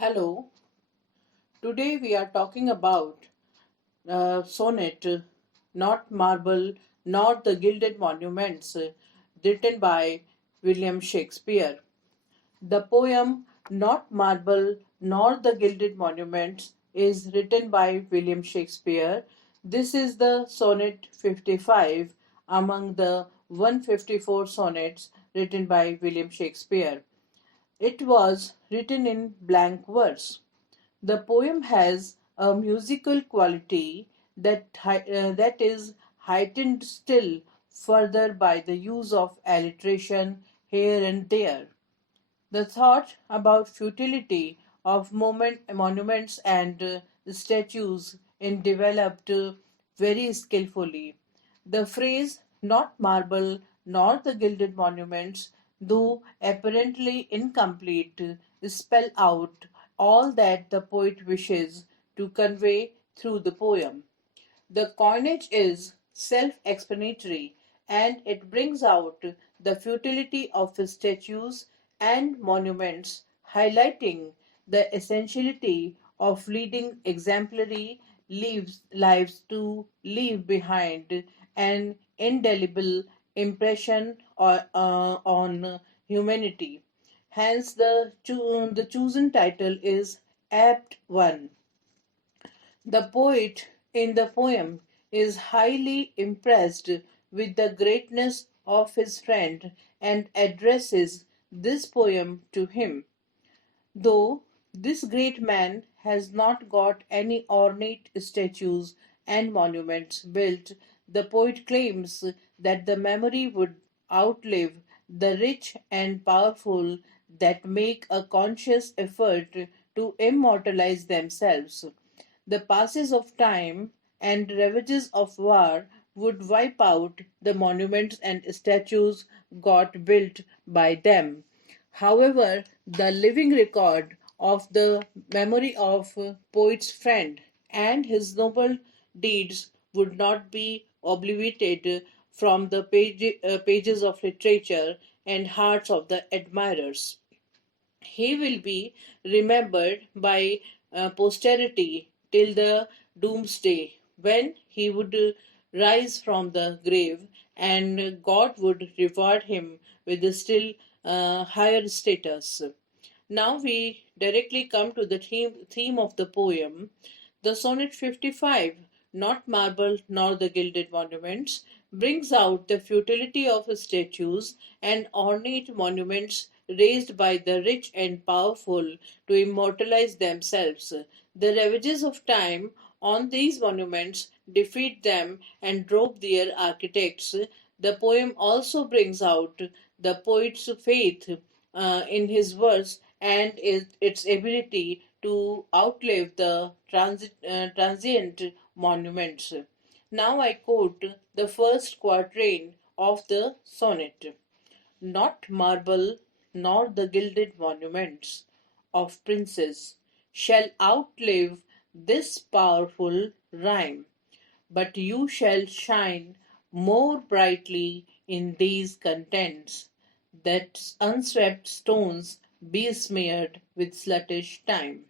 Hello, today we are talking about sonnet, not marble, nor the gilded monuments, written by William Shakespeare. The poem Not Marble Nor the Gilded Monuments is written by William Shakespeare. This is the sonnet 55 among the 154 sonnets written by William Shakespeare. It was written in blank verse. The poem has a musical quality that is heightened still further by the use of alliteration here and there. The thought about futility of monuments and statues is developed very skillfully. The phrase not marble nor the gilded monuments, though apparently incomplete, spell out all that the poet wishes to convey through the poem. The coinage is self explanatory and it brings out the futility of statues and monuments, highlighting the essentiality of leading exemplary lives to leave behind an indelible impression on humanity. Hence, the chosen title is Apt One. The poet in the poem is highly impressed with the greatness of his friend and addresses this poem to him. Though this great man has not got any ornate statues and monuments built, the poet claims that the memory would outlive the rich and powerful that make a conscious effort to immortalize themselves. The passes of time and ravages of war would wipe out the monuments and statues got built by them. However, the living record of the memory of poet's friend and his noble deeds would not be obliterated from the pages of literature and hearts of the admirers. He will be remembered by posterity till the doomsday, when he would rise from the grave and God would reward him with a still higher status. Now we directly come to the theme of the poem. The sonnet 55, Not Marble Nor the Gilded Monuments, brings out the futility of statues and ornate monuments raised by the rich and powerful to immortalize themselves. The ravages of time on these monuments defeat them and rob their architects. The poem also brings out the poet's faith in his verse and its ability to outlive the transient monuments. Now I quote the first quatrain of the sonnet. Not marble nor the gilded monuments of princes shall outlive this powerful rhyme, but you shall shine more brightly in these contents, that unswept stones be smeared with sluttish time.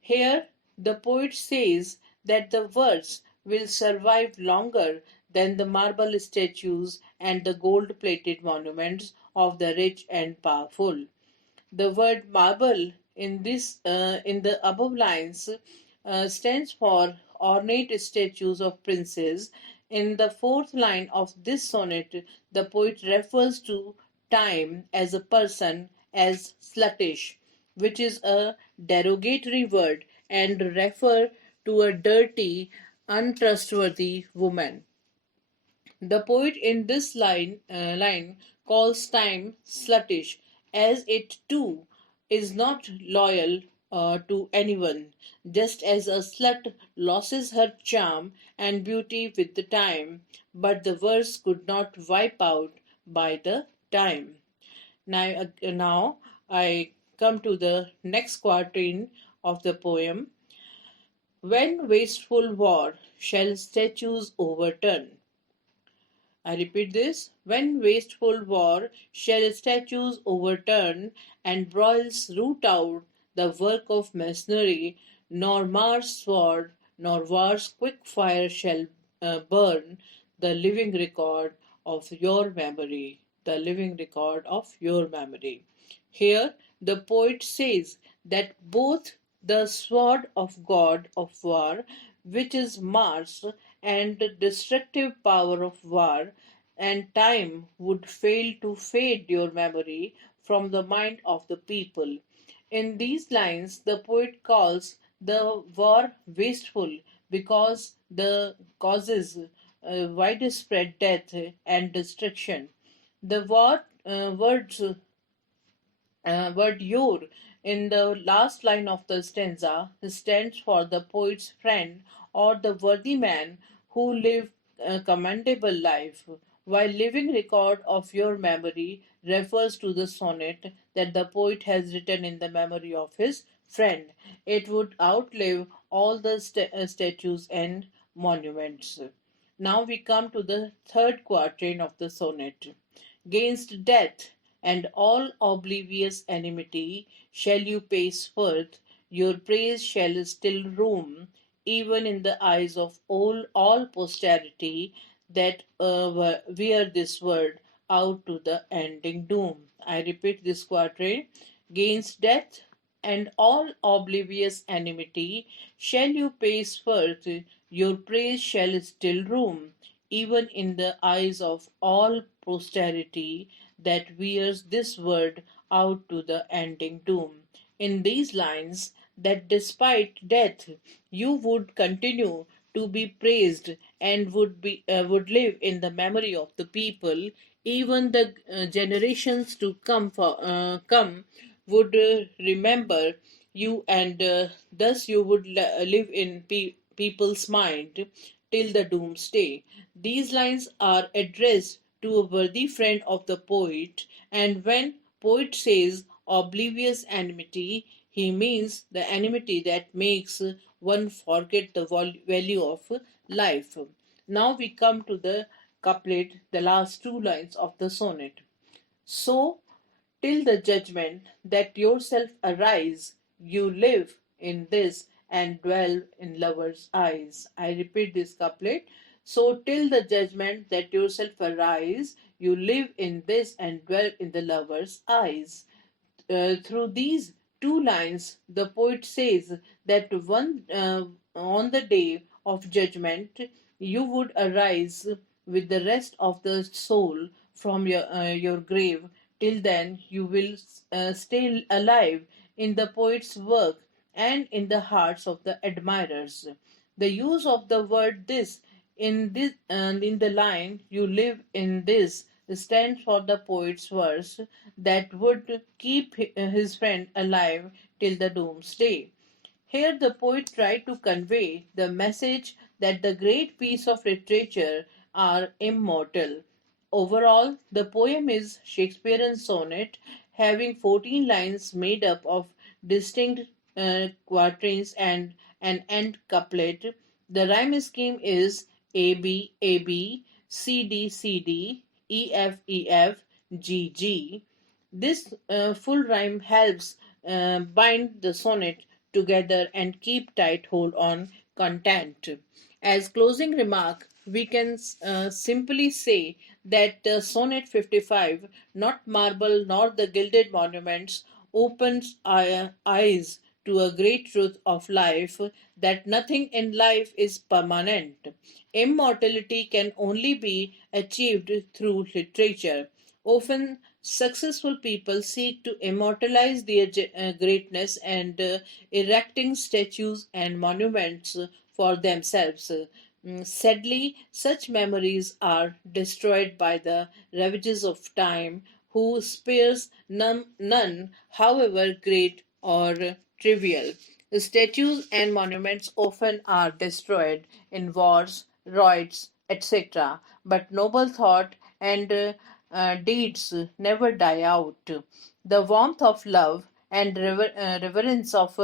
Here, the poet says that the verse will survive longer than the marble statues and the gold plated monuments of the rich and powerful. The word marble in the above lines stands for ornate statues of princes. In the fourth line of this sonnet, the poet refers to time as a person as sluttish, which is a derogatory word and refer to a dirty, untrustworthy woman. The poet in this line calls time sluttish, as it too is not loyal to anyone, just as a slut loses her charm and beauty with the time, but the verse could not wipe out by the time. Now I come to the next quatrain of the poem. When wasteful war shall statues overturn? I repeat this. When wasteful war shall statues overturn and broils root out the work of masonry, nor Mars sword, nor war's quick fire shall burn the living record of your memory, the living record of your memory. Here, the poet says that both the sword of God of war, which is Mars, and the destructive power of war and time would fail to fade your memory from the mind of the people. In these lines, the poet calls the war wasteful because the causes widespread death and destruction. The word your in the last line of the stanza stands for the poet's friend or the worthy man who lived a commendable life, while living record of your memory refers to the sonnet that the poet has written in the memory of his friend. It would outlive all the statues and monuments. Now we come to the third quatrain of the sonnet. Gainst death and all oblivious enmity shall you pace forth, your praise shall still roam, even in the eyes of all posterity that wear this word out to the ending doom. I repeat this quatrain. Gainst death and all oblivious enmity shall you pace forth, your praise shall still roam, even in the eyes of all posterity that wears this word out to the ending doom. In these lines, that despite death you would continue to be praised and would live in the memory of the people, even the generations to come would remember you, and thus you would live in people's mind till the doomsday. These lines are addressed to a worthy friend of the poet, and when poet says oblivious enmity, he means the enmity that makes one forget the value of life. Now we come to the couplet, the last two lines of the sonnet. So till the judgment that yourself arise, you live in this and dwell in lovers' eyes. I repeat this couplet. So till the judgment that yourself arise, you live in this and dwell in the lover's eyes. Through these two lines, the poet says that on the day of judgment, you would arise with the rest of the soul from your grave. Till then, you will stay alive in the poet's work and in the hearts of the admirers. The use of the word this in the line you live in this stands for the poet's verse that would keep his friend alive till the doomsday. Here the poet tried to convey the message that the great piece of literature are immortal. Overall, the poem is Shakespearean sonnet having 14 lines made up of distinct quatrains and an end couplet. The rhyme scheme is AB AB CD CD EF EF GG. This full rhyme helps bind the sonnet together and keep tight hold on content. As closing remark, we can simply say that Sonnet 55, not marble nor the gilded monuments, opens our eyes to a great truth of life, that nothing in life is permanent. Immortality can only be achieved through literature. Often, successful people seek to immortalize their greatness and erecting statues and monuments for themselves. Sadly, such memories are destroyed by the ravages of time, who spares none, however great or trivial. The statues and monuments often are destroyed in wars, riots, etc., but noble thought and deeds never die out. The warmth of love and reverence of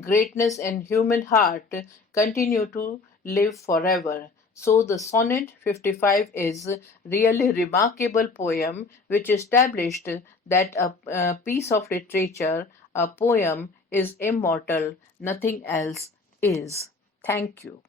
greatness in human heart continue to live forever. So the Sonnet 55 is really remarkable poem which established that a piece of literature A poem is immortal, nothing else is. Thank you.